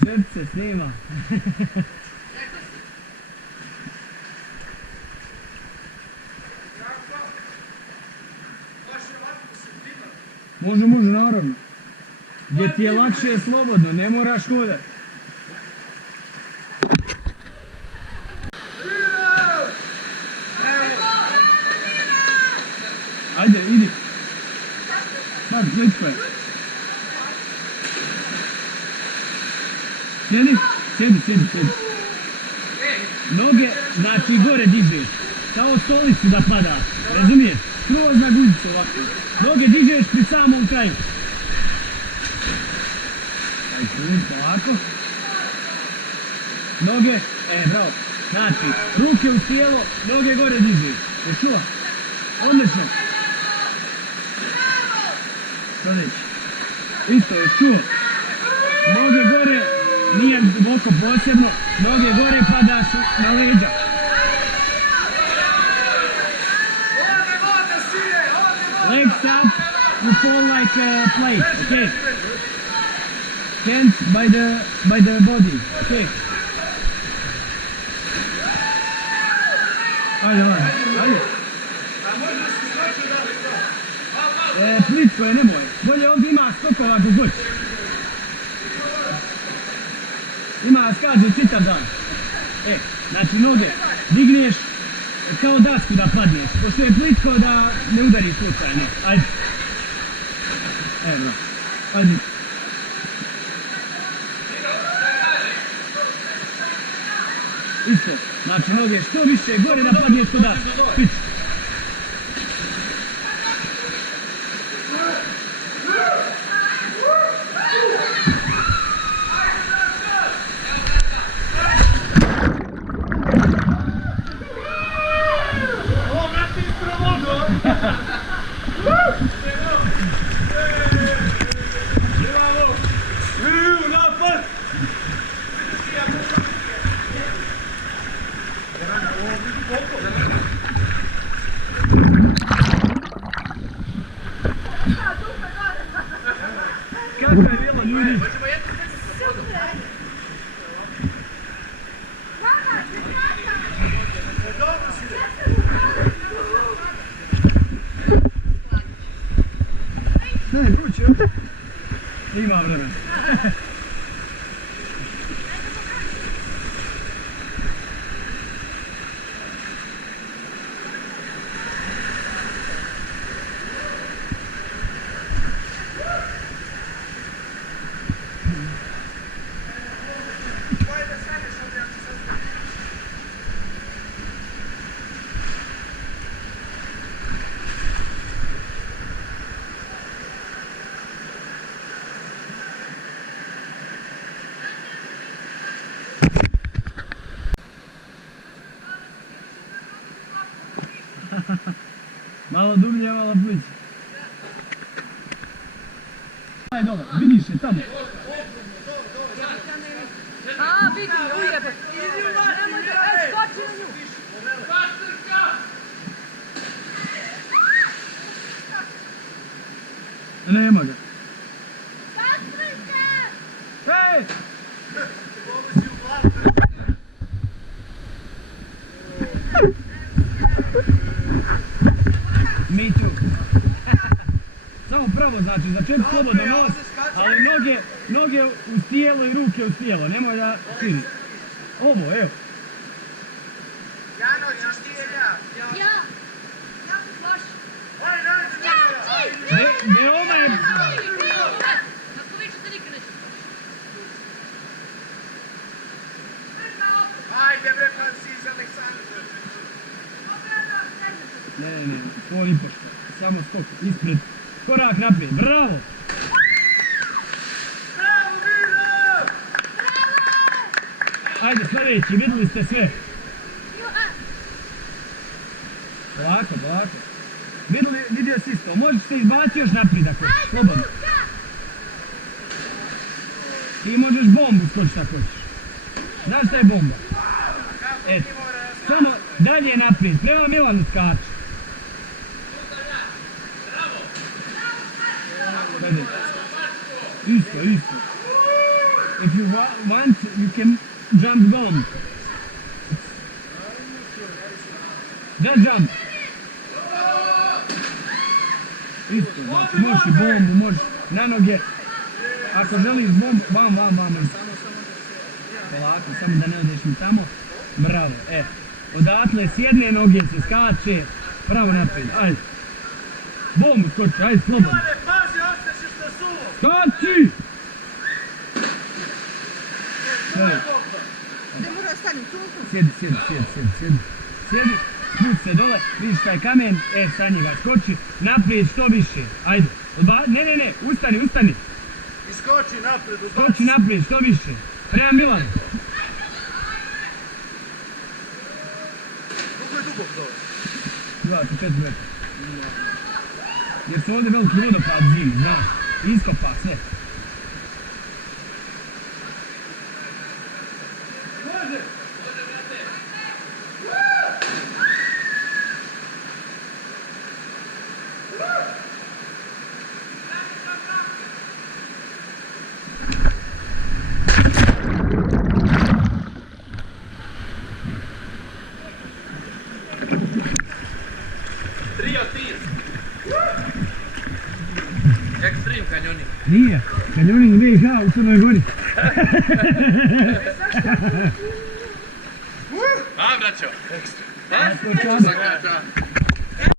Srce snima. Može, naravno. Gdje ti je lakše je slobodno, ne moraš hodati. Ajde, idi. Sad, klipko je. Sjedi. Noge, znači gore dižeš. Kao stolicu da pada. Razumiješ? Skroz na guzicu ovako. Noge dižeš pri samom kraju. Ovako. Noge, bravo. Znači, ruke u tijelo, noge gore dižeš. Ješ čuva? Odlično. Sljedeći. Isto, ješ čuva? Noge gore, nije duboko posebno, noge gore padaš na leđa. Legs up, you fall like a plate, okay? Hands by the body, okay? Ajde. Plitko je, nemoj. Bolje ovdje ima skokova kako god. Ima skaže čitav dan. Znači noge digneš kao dasku da padneš. Pošto je plitko da ne udariš slučajno. Ajde. Evo. Ajde. Isto. Znači noge što više gore da padneš kod dasku. Pić. Kako je bilo ljudi? Ima vremena. Malo dublje, malo bliže. Ajde, dobro, vidiš je tamo. A, vidi, ujebe. Skoči na nju. Nema ga. Hej! Me too. Samo pravo znači, začep slobodno nos, ali noge uz tijelo i ruke uz tijelo, nemoj da čini. Ovo, evo. Jano, ćeš ti ili ja? Ja. Ja sam loš. Oni nemojte da ja. Veoma je... Ako više te nikad neće sloš. Ajde bre, pa si iz Aleksandra. Ne, to ni pošto. Samo skok, ispred. Korak naprijed, bravo! Bravo, Miro! Ajde, sljedeći, vidjeli ste sve. Polako. Vidio si isto, možeš se izbaciti još naprijed ako hoćeš, slobodno. Ti možeš bombu skočiti ako hoćeš. Znaš šta je bomba? Eto. Samo dalje naprijed, prema Milanu skači. Isto. If you want, you can jump bomb. Just jump. Isto, znači možeš i bombu, možeš na noge. Ako želiš bombu, vam. Polako, samo da ne odeš mi tamo. Bravo, odatle s jedne noge se skače, pravo naprijed, ajde. Bombu skoči, ajde, slobodno. Milane, pazi, ostaćeš na suvo. Skači! Ne mora stani tu. Sjedi. Sjedi, spusti se dole, vidiš taj kamen, sa njega skoči, naprijed što više, ajde. Ne, ustani. Iskoči napred, ubaci. Skoči naprijed što više, prema Milanu. Koliko je dubok to? 24 metra. Jer su ovdje veliki vodopad zimi, znaš, iskopa sve. Extreme kanjoning. Nije, kanjoning BiH u Crnoj Gori. A, braćo. Tako, čao.